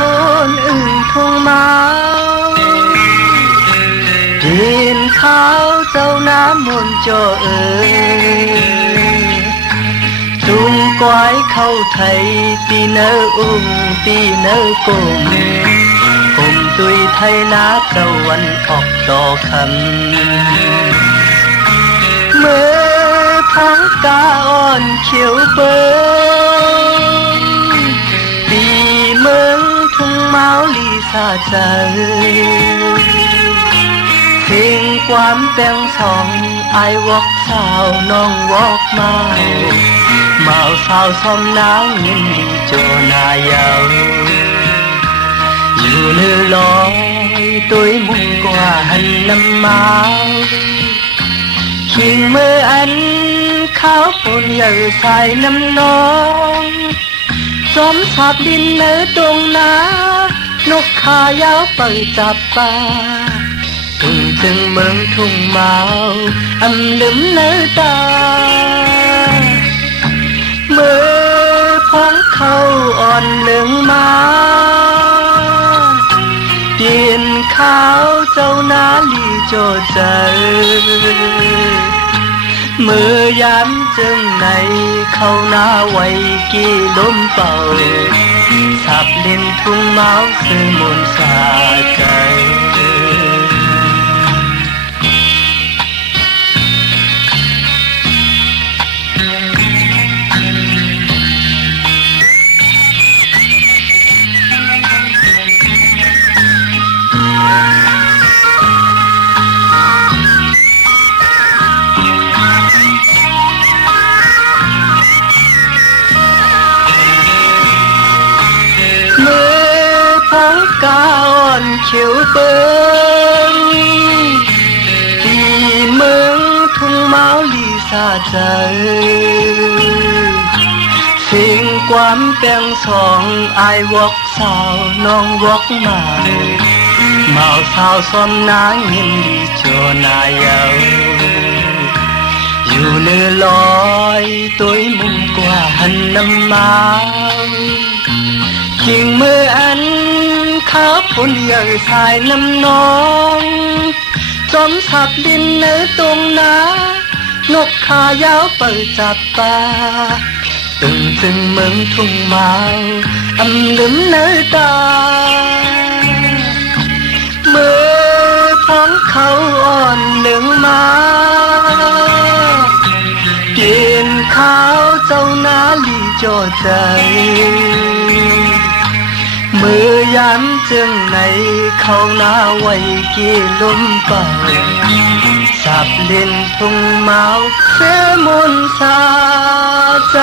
คนอื่นทุ่งเมาดินขาวเจ้าน้ำมนต์จ่อจุงกวายเข้าไทยตีเนออุ้งตีเนอกลมตุยไทยนาตะวันออกต่อคำเมื่อพังกาอ่อนเขียวเปิ้งปีเมืองทุ่งเมาลีสาใจเพลงความแปลงสองไอวอกสาวน้องวอกเมาเมาสาวซ้อมนางยินดีโจนายาวอยู่เนื้อลอยตัวมุงกว่าหันน้ำมาขิงเมื่ออันข้าวปนเหยื่อใส่น้ำนองจอมสับดินเนื้อตรงนานกขายาวเปิดจับปลาจึงเมืองทุ่งเมาอำลืมเนื้อตาเมื่อพ้องเขาอ่อนเหลืองมาเตียนขาวเจ้านาลีโจใจเมื่อยามจึงในเข้าหน้าไว้กี่ลมเป่าสับเล่นทุ่งเมาซื้อมนสาใจกาอ่อนเขียวเปิ้งตีเมืองทุ่งเมาลีสาใจเสียงความแปลงสองไอวอกสาวน้องวอกมาเมาสาวซ้อมนางยินดีโจนายาวอยู่เนื้อลอยตัวมุงกว่าหันน้ำมาขิงมืออันข้าวปนเหยื่อสายน้ำนองจอมสับดินเนื้อตรงนานกขายาวเปิดจับปลาจึงเมืองทุ่งเมาอำลืมเนื้อตาเมื่อพ้องเขาอ่อนเหลืองมาเปลี่ยนขาวเจ้านาลีโจใจเมื่อยามจึงในเข้าหน้าไว้กี่ลมเป่าสับเล่นทุ่งเมาเสมนสาใจ